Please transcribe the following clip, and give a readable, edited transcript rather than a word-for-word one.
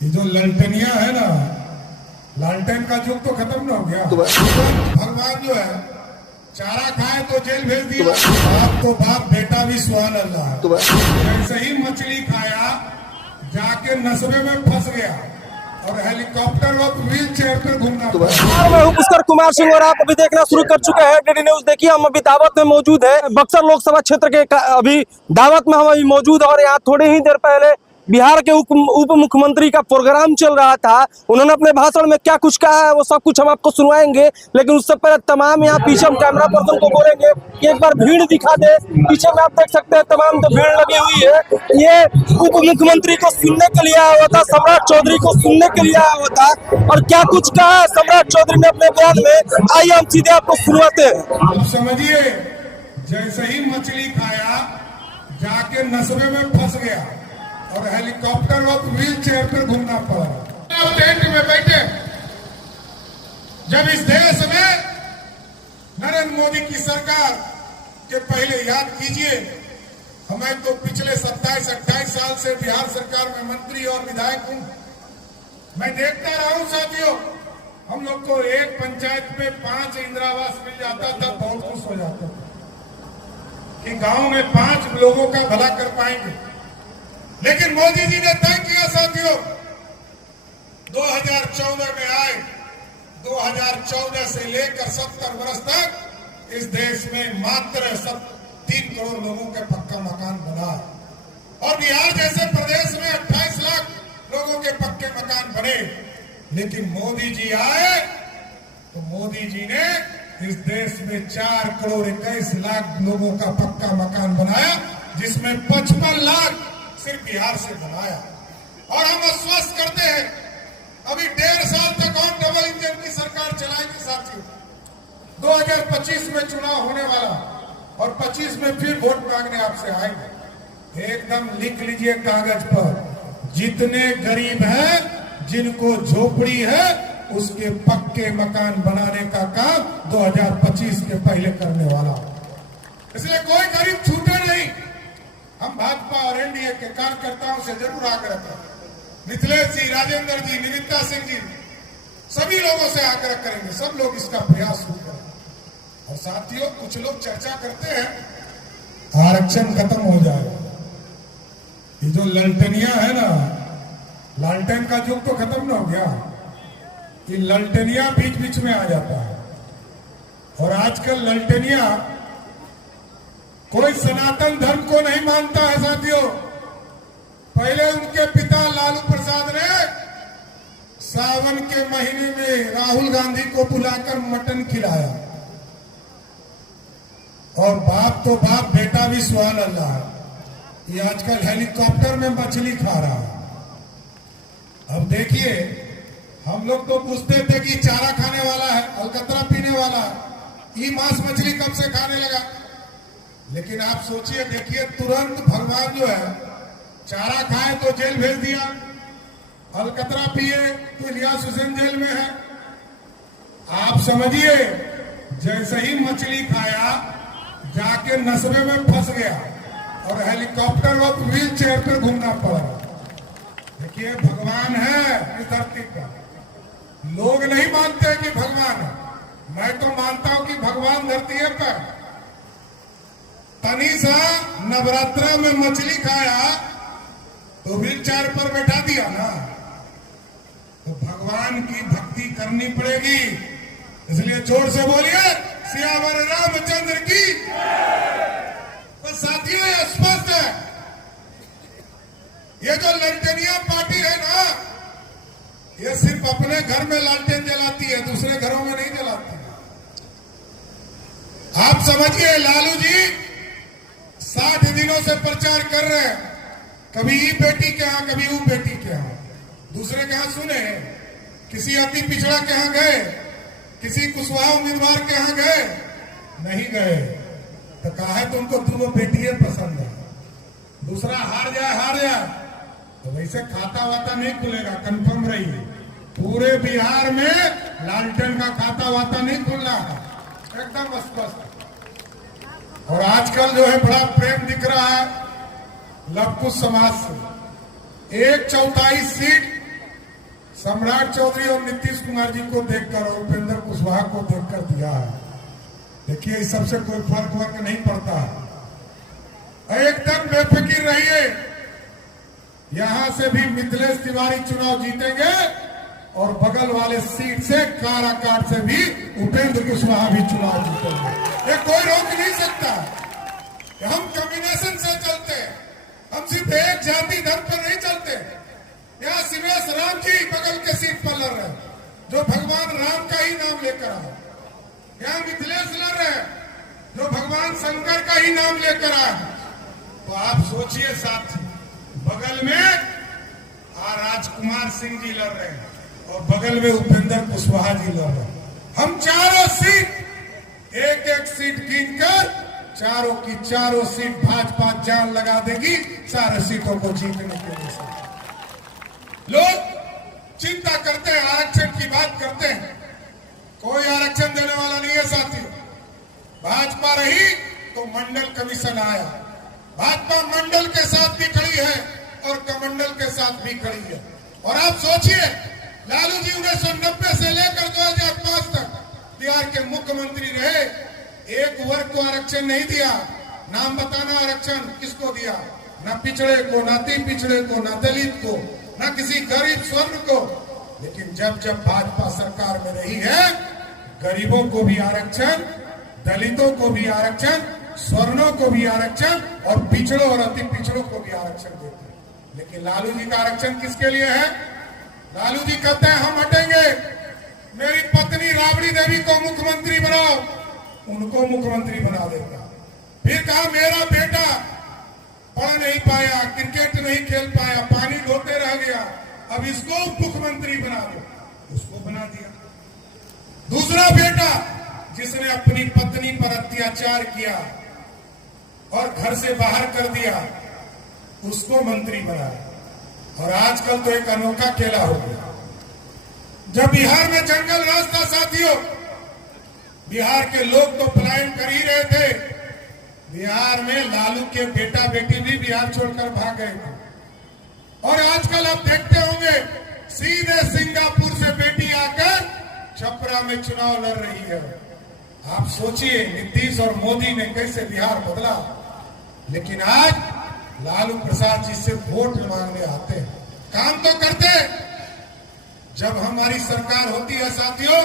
ये जो ललटनिया है ना, लालटेन का युग तो खत्म ना हो गया। भगवान जो है चारा खाए तो जेल भेज दिया, बाप तो बाप बेटा भी सुभान अल्लाह। ऐसे ही मछली खाया जाके नस्बे में फंस गया और हेलीकॉप्टर और व्हील चेयर पे घूमना पड़ा। मैं हूं पुष्कर कुमार सिंह और आप अभी देखना शुरू कर चुके हैं डीडी न्यूज। देखिए हम अभी दावत में मौजूद है, बक्सर लोकसभा क्षेत्र के अभी दावत में हम अभी मौजूद है और यहाँ थोड़े ही देर पहले बिहार के उप मुख्यमंत्री का प्रोग्राम चल रहा था। उन्होंने अपने भाषण में क्या कुछ कहा है वो सब कुछ हम आपको सुनवाएंगे, लेकिन उससे पहले तमाम यहाँ पीछे हम कैमरा पर्सन को बोलेंगे कि एक बार भीड़ दिखा दे। पीछे में आप देख सकते हैं तमाम तो भीड़ लगी हुई है। ये उप मुख्यमंत्री को सुनने के लिए आया हुआ था, सम्राट चौधरी को सुनने के लिए आया हुआ था और क्या कुछ कहा है सम्राट चौधरी ने अपने बयान में, आइए हम सीधे आपको सुनवाते हैं। आप समझिए, जैसे ही मछली खाया जाके नस्बे में फंस गया और हेलीकॉप्टर और व्हील चेयर पर घूमना पड़ा। टेंट में बैठे जब इस देश में नरेंद्र मोदी की सरकार के पहले याद कीजिए, हमें तो पिछले 27-28 साल से बिहार सरकार में मंत्री और विधायक हूं। मैं देखता रहा हूं साथियों, हम लोग को एक पंचायत में 5 इंदिरा आवास मिल जाता था, बहुत खुश हो जाता था कि गांव में 5 लोगों का भला कर पाएंगे। लेकिन मोदी जी ने तय किया साथियों, 2014 में आए, 2014 से लेकर 70 वर्ष तक इस देश में मात्र 3 करोड़ लोगों के पक्का मकान बना और बिहार जैसे प्रदेश में 28 लाख लोगों के पक्के मकान बने। लेकिन मोदी जी आए तो मोदी जी ने इस देश में 4 करोड़ 21 लाख लोगों का पक्का मकान बनाया, जिसमें 55 लाख सिर्फ बिहार से बनाया। और हम आश्वस्त करते हैं अभी 1.5 साल तक और डबल इंजन की सरकार चलाएगी साथियों। 2025 में चुनाव होने वाला और 25 में फिर वोट मांगने आपसे आएंगे। एकदम लिख लीजिए कागज पर, जितने गरीब हैं, जिनको झोपड़ी है, उसके पक्के मकान बनाने का काम 2025 के पहले करने वाला। इसलिए कोई गरीब छूटे नहीं। हम भाजपा और एनडीए के कार्यकर्ताओं से जरूर आग्रह करें, मिथिलेश जी, राजेंद्र जी, निविता सिंह जी, सभी लोगों से आग्रह करेंगे, सब लोग इसका प्रयास शुरू करें। और साथियों, कुछ लोग चर्चा करते हैं आरक्षण खत्म हो जाएगा। ये जो ललटनिया है ना, लालटेन का युग तो खत्म ना हो गया। ये ललटनिया बीच बीच में आ जाता है और आजकल ललटनिया कोई सनातन धर्म को नहीं मानता है साथियों। पहले उनके पिता लालू प्रसाद ने सावन के महीने में राहुल गांधी को बुलाकर मटन खिलाया और बाप तो बाप बेटा भी सुभान अल्लाह। ये आजकल हेलीकॉप्टर में मछली खा रहा है। अब देखिए, हम लोग तो पूछते थे कि चारा खाने वाला है, अलकतरा पीने वाला है, ये मांस मछली कब से खाने लगा। लेकिन आप सोचिए, देखिए, तुरंत भगवान जो है चारा खाए तो जेल भेज दिया, अलकतरा पिए तो इलियास हुसैन जेल में है। आप समझिए, जैसे ही मछली खाया जाके नस्बे में फंस गया और हेलीकॉप्टर और व्हील चेयर पर घूमना पड़ा। देखिए, भगवान है इस धरती पर। लोग नहीं मानते कि भगवान है, मैं तो मानता हूं कि भगवान धरती पर। तनीसा नवरात्रा में मछली खाया तो व्हील चेयर पर बैठा दिया ना, तो भगवान की भक्ति करनी पड़ेगी। इसलिए जोर से बोलिए, सियावर रामचंद्र की। तो साथियों, ये स्पष्ट है, ये जो ललटनिया पार्टी है ना, ये सिर्फ अपने घर में लालटेन जलाती है, दूसरे घरों में नहीं जलाती। आप समझिए, लालू जी 60 दिनों से प्रचार कर रहे हैं, कभी ई बेटी के यहां, कभी वो बेटी के यहां, दूसरे के यहां सुने, किसी अति पिछड़ा के यहां गए, किसी कुशवाहा उम्मीदवार के यहां गए, नहीं गए। तो कहा है तुमको 2 बेटियां पसंद है, दूसरा हार जाए तो वैसे खाता वाता नहीं खुलेगा, कंफर्म रहिए। पूरे बिहार में लालटेन का खाता वाता नहीं खुलना है, एकदम स्पष्ट। और आजकल जो है बड़ा प्रेम दिख रहा है लवकुश समाज से। 1/4 सीट सम्राट चौधरी और नीतीश कुमार जी को देखकर और उपेंद्र कुशवाहा को देखकर दिया है। देखिए इस सबसे कोई फर्क नहीं पड़ता। एकदम बेफिक्र रहिए, यहां से भी मिथिलेश तिवारी चुनाव जीतेंगे और बगल वाले सीट से काराकाट से भी उपेंद्र कुशवाहा भी चुनाव जीतेंगे। ये कोई रोक नहीं सकता। हम कॉम्बिनेशन से चलते हैं, हम सिर्फ एक जाति धर्म पर नहीं चलते। यहाँ शिवेश राम जी बगल के सीट पर लड़ रहे हैं, जो भगवान राम का ही नाम लेकर आए। यहाँ मिथिलेश लड़ रहे हैं, जो भगवान शंकर का ही नाम लेकर आए। तो आप सोचिए साथी, बगल में राजकुमार सिंह जी लड़ रहे हैं और बगल में उपेंद्र कुशवाहा जी लड़ रहे हैं। हम चारों सीट एक एक सीट गिनकर चारों की चारों सीट भाजपा जान लगा देगी सारे सीटों को जीतने के लिए। लोग चिंता करते हैं, आरक्षण की बात करते हैं, कोई आरक्षण देने वाला नहीं है साथियों। भाजपा रही तो मंडल कमीशन आया, भाजपा मंडल के साथ भी खड़ी है और कमंडल के साथ भी खड़ी है। और आप सोचिए, लालू जी 1990 से लेकर 2005 तक बिहार के मुख्यमंत्री रहे, एक वर्ग को आरक्षण नहीं दिया। नाम बताना आरक्षण किसको दिया? ना पिछड़े को, ना अति पिछड़े को, ना दलित को, ना किसी गरीब स्वर्ण को। लेकिन जब जब भाजपा सरकार में रही है, गरीबों को भी आरक्षण, दलितों को भी आरक्षण, स्वर्णों को भी आरक्षण और पिछड़ों और अति पिछड़ों को भी आरक्षण देते हैं। लेकिन लालू जी का आरक्षण किसके लिए है? लालू जी कहते हैं हम हटेंगे, मेरी पत्नी राबड़ी देवी को मुख्यमंत्री बनाओ, उनको मुख्यमंत्री बना देगा। फिर कहा मेरा बेटा पढ़ नहीं पाया, क्रिकेट नहीं खेल पाया, पानी ढोते रह गया, अब इसको मुख्यमंत्री बना दो, उसको बना दिया। दूसरा बेटा जिसने अपनी पत्नी पर अत्याचार किया और घर से बाहर कर दिया, उसको मंत्री बनाया। और आजकल तो एक अनोखा खेला हो गया। जब बिहार में जंगल राज था साथियों, बिहार के लोग तो पलायन कर ही रहे थे, बिहार में लालू के बेटा बेटी भी बिहार छोड़कर भाग गए थे। और आजकल आप देखते होंगे सीधे सिंगापुर से बेटी आकर छपरा में चुनाव लड़ रही है। आप सोचिए नीतीश और मोदी ने कैसे बिहार बदला। लेकिन आज लालू प्रसाद जी से वोट मांगने आते हैं, काम तो करते। जब हमारी सरकार होती है साथियों,